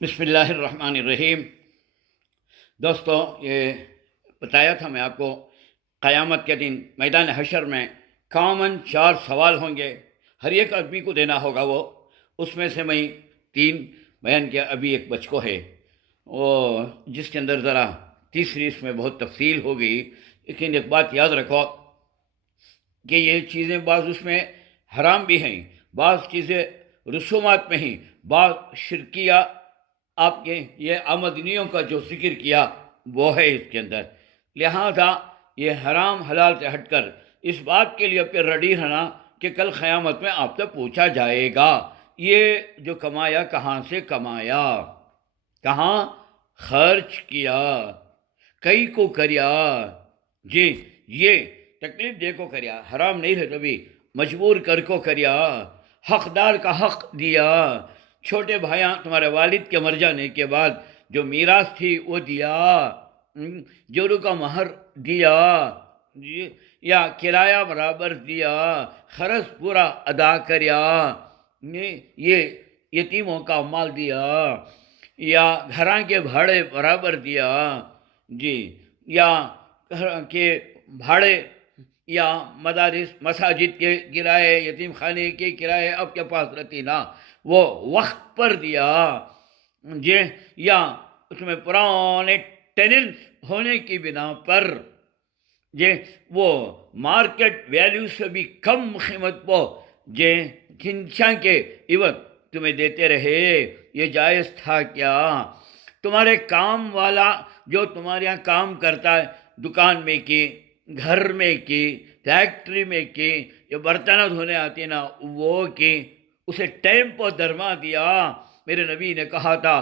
بسم اللہ الرحمن الرحیم۔ دوستو، یہ بتایا تھا میں آپ کو، قیامت کے دن میدان حشر میں کامن 4 سوال ہوں گے، ہر ایک آدمی کو دینا ہوگا وہ۔ اس میں سے میں 3 بیان کیا، ابھی ایک بچ کو ہے وہ جس کے اندر ذرا تیسری اس میں بہت تفصیل ہو گئی۔ لیکن ایک بات یاد رکھو کہ یہ چیزیں بعض اس میں حرام بھی ہیں، بعض چیزیں رسومات میں ہیں، بعض شرکیہ آپ کے یہ آمدنیوں کا جو ذکر کیا وہ ہے اس کے اندر۔ لہذا یہ حرام حلال سے ہٹ کر اس بات کے لیے پھر ریڈی رہنا کہ کل قیامت میں آپ سے پوچھا جائے گا یہ جو کمایا کہاں سے کمایا، کہاں خرچ کیا، کئی کو کریا، جی یہ تکلیف دے کو کریا، حرام نہیں رہتا بھی مجبور کر کو کریا، حقدار کا حق دیا، چھوٹے بھائیاں تمہارے والد کے مر جانے کے بعد جو میراث تھی وہ دیا، جورو کا مہر دیا، یا کرایہ برابر دیا، خرچ پورا ادا کریا، یہ یتیموں کا مال دیا، یا گھراں کے بھاڑے برابر دیا، جی یا کے بھاڑے یا مدارس مساجد کے کرائے، یتیم خانے کے کرائے آپ کے پاس رہتی نا، وہ وقت پر دیا، جی یا اس میں پرانے ٹیننٹ ہونے کی بنا پر جی وہ مارکیٹ ویلیو سے بھی کم قیمت پہ جی کنچا کے عوض تمہیں دیتے رہے، یہ جائز تھا کیا؟ تمہارے کام والا جو تمہارے یہاں کام کرتا ہے، دکان میں کی، گھر میں کی، فیکٹری میں کی، یہ برتن دھونے آتی نا وہ کی، اسے ٹائم پر درما دیا۔ میرے نبی نے کہا تھا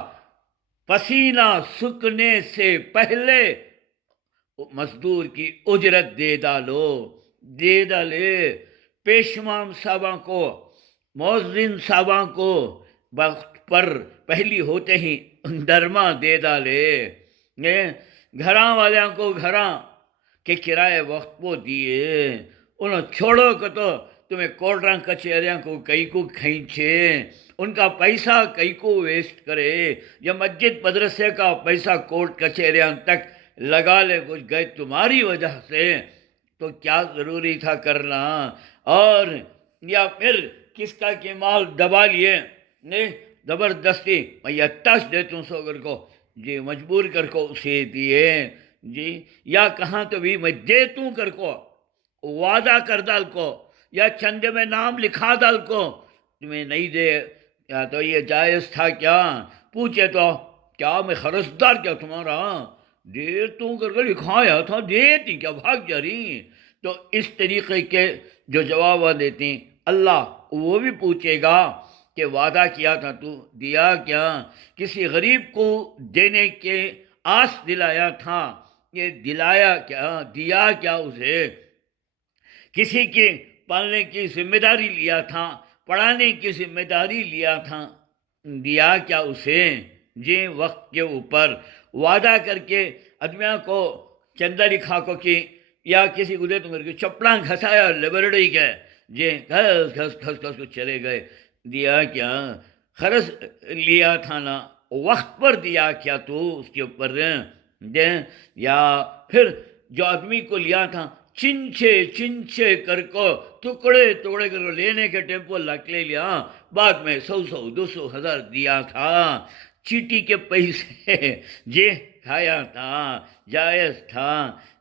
پسینہ سکنے سے پہلے مزدور کی اجرت دے ڈالے، پیشمام صاحبہ کو، مؤذن صاحبہ کو وقت پر پہلی ہوتے ہی درما دے ڈالے، گھراں والیاں کو گھراں کے کرائے وقت کو دیے، انہوں چھوڑو کہ تو تمہیں کوٹراں کچہریاں کو کئی کو کھینچے، ان کا پیسہ کئی کو ویسٹ کرے، یا مسجد مدرسے کا پیسہ کورٹ کچہریاں تک لگا لے، کچھ گئے تمہاری وجہ سے، تو کیا ضروری تھا کرنا؟ اور یا پھر کس کا کہ مال دبا لیے، نہیں زبردستی میں یہ ٹچ دیتا ہوں سوگر کو، جی مجبور کر کو اسے دیے، جی یا کہاں تو بھی میں دیتوں کر کو وعدہ کر ڈال کو، یا چندے میں نام لکھا ڈال کو تمہیں نہیں دے، یا تو یہ جائز تھا کیا؟ پوچھے تو کیا میں خرچدار کیا تمہارا؟ دیر تو کر کے لکھایا تھا، دیتی کیا بھاگ جا رہی؟ تو اس طریقے کے جو جواب دیتی اللہ وہ بھی پوچھے گا کہ وعدہ کیا تھا تو دیا کیا؟ کسی غریب کو دینے کے آس دلایا تھا، یہ دلایا کیا؟ دیا کیا اسے؟ کسی کی پالنے کی ذمہ داری لیا تھا، پڑھانے کی ذمہ داری لیا تھا، دیا کیا اسے؟ جی وقت کے اوپر وعدہ کر کے آدمیاں کو چندہ لکھا کو کی، یا کسی کو دے تو کر کے چپڑاں گھسایا لیبرٹی کے، جی گھس گھس گھس گھس کو چلے گئے، دیا کیا؟ خرچ لیا تھا نا، وقت پر دیا کیا تو اس کے اوپر دے؟ یا پھر جو آدمی کو لیا تھا چنچے کر کو ٹکڑے کر کو لینے کے ٹیمپو لگ لے لیا، بعد میں 100 200 ہزار دیا تھا، چیٹی کے پیسے جی کھایا تھا، جائز تھا،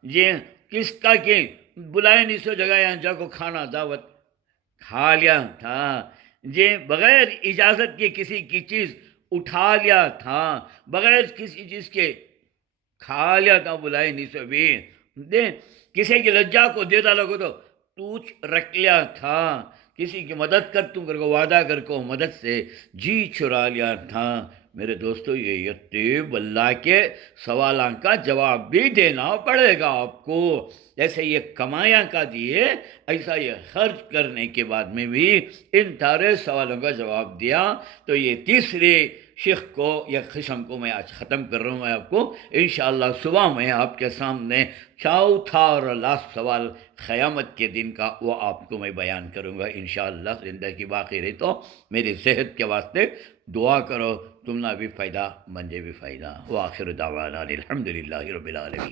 جی کس کا کہ بلائے نہیں سو جگہ یہاں جا کو کھانا دعوت کھا لیا تھا، جی بغیر اجازت کے کسی کی چیز اٹھا لیا تھا، بغیر کسی چیز کے کھا لیا تھا، بلائے نہیں سو بھی دے، کسی کی لجا کو دے ڈالو کو تو توچ رکھ لیا تھا، کسی کی مدد کر تم کر کو وعدہ کر کو مدد سے جی چرا لیا تھا۔ میرے دوستو یہ یتیب اللہ کے سوالاں کا جواب بھی دینا پڑے گا آپ کو، جیسے یہ کمایا کا دیے ایسا یہ خرچ کرنے کے بعد میں بھی ان سارے سوالوں کا جواب دیا۔ تو یہ تیسری شیخ کو یا قسم کو میں آج ختم کر رہا ہوں. میں آپ کو انشاءاللہ صبح میں آپ کے سامنے چوتھا اور لاسٹ سوال قیامت کے دن کا وہ آپ کو میں بیان کروں گا انشاءاللہ. زندگی باقی رہی تو میری صحت کے واسطے دعا کرو، تم نہ بھی فائدہ مجھے بھی فائدہ. وآخر دعوانا الحمدللہ رب العالمین.